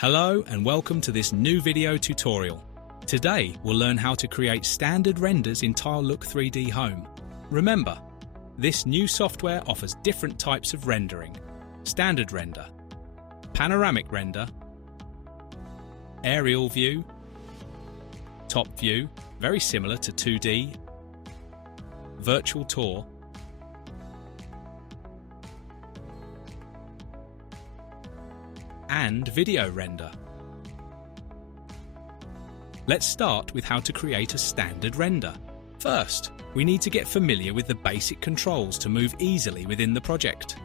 Hello and welcome to this new video tutorial. Today we'll learn how to create standard renders in Tilelook 3D Home. Remember, this new software offers different types of rendering: standard render, panoramic render, aerial view, top view, very similar to 2D, virtual tour, and video render. Let's start with how to create a standard render. First, we need to get familiar with the basic controls to move easily within the project.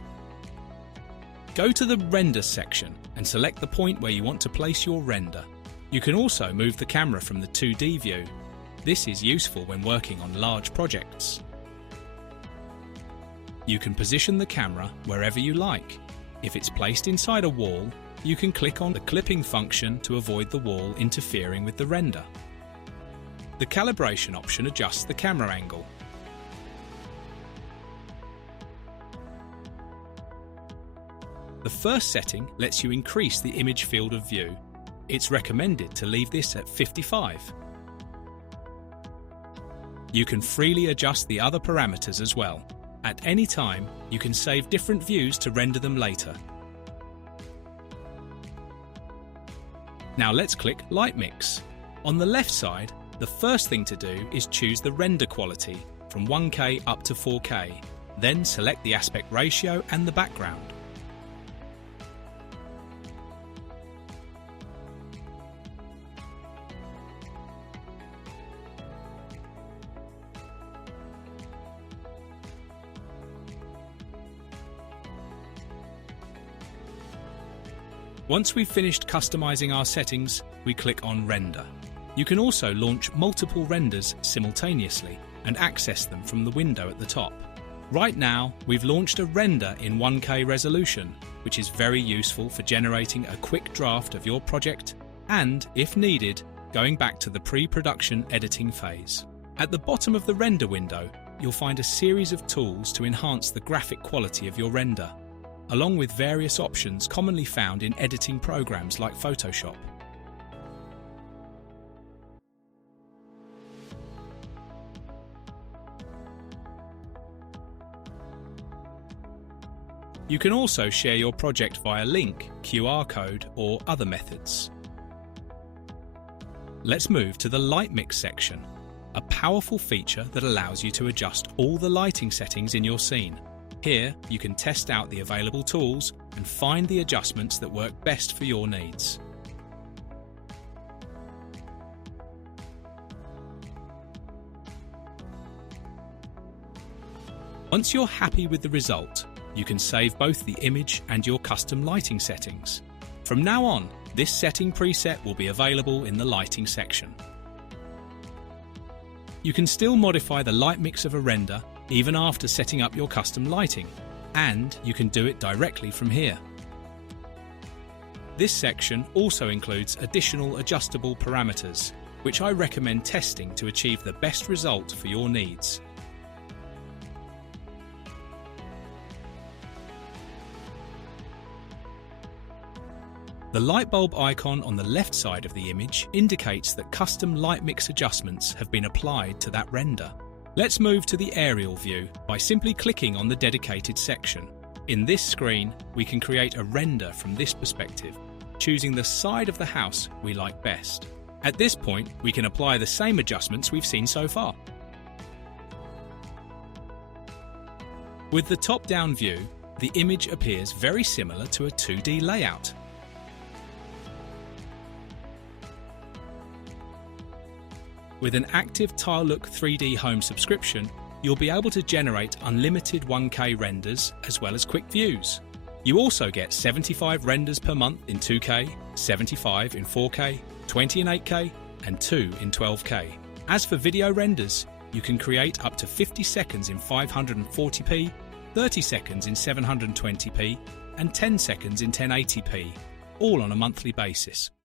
Go to the Render section and select the point where you want to place your render. You can also move the camera from the 2D view. This is useful when working on large projects. You can position the camera wherever you like. If it's placed inside a wall, you can click on the clipping function to avoid the wall interfering with the render. The calibration option adjusts the camera angle. The first setting lets you increase the image field of view. It's recommended to leave this at 55. You can freely adjust the other parameters as well. At any time, you can save different views to render them later. Now let's click Light Mix. On the left side, the first thing to do is choose the render quality from 1K up to 4K. Then select the aspect ratio and the background. Once we've finished customizing our settings, we click on Render. You can also launch multiple renders simultaneously and access them from the window at the top. Right now, we've launched a render in 1K resolution, which is very useful for generating a quick draft of your project and, if needed, going back to the pre-production editing phase. At the bottom of the render window, you'll find a series of tools to enhance the graphic quality of your render, along with various options commonly found in editing programs like Photoshop. You can also share your project via link, QR code, or other methods. Let's move to the Light Mix section, a powerful feature that allows you to adjust all the lighting settings in your scene. Here, you can test out the available tools and find the adjustments that work best for your needs. Once you're happy with the result, you can save both the image and your custom lighting settings. From now on, this setting preset will be available in the lighting section. You can still modify the light mix of a render even after setting up your custom lighting, and you can do it directly from here. This section also includes additional adjustable parameters, which I recommend testing to achieve the best result for your needs. The light bulb icon on the left side of the image indicates that custom light mix adjustments have been applied to that render. Let's move to the aerial view by simply clicking on the dedicated section. In this screen, we can create a render from this perspective, choosing the side of the house we like best. At this point, we can apply the same adjustments we've seen so far. With the top-down view, the image appears very similar to a 2D layout. With an active Tilelook 3D Home subscription, you'll be able to generate unlimited 1K renders as well as quick views. You also get 75 renders per month in 2K, 75 in 4K, 20 in 8K, and 2 in 12K. As for video renders, you can create up to 50 seconds in 540p, 30 seconds in 720p, and 10 seconds in 1080p, all on a monthly basis.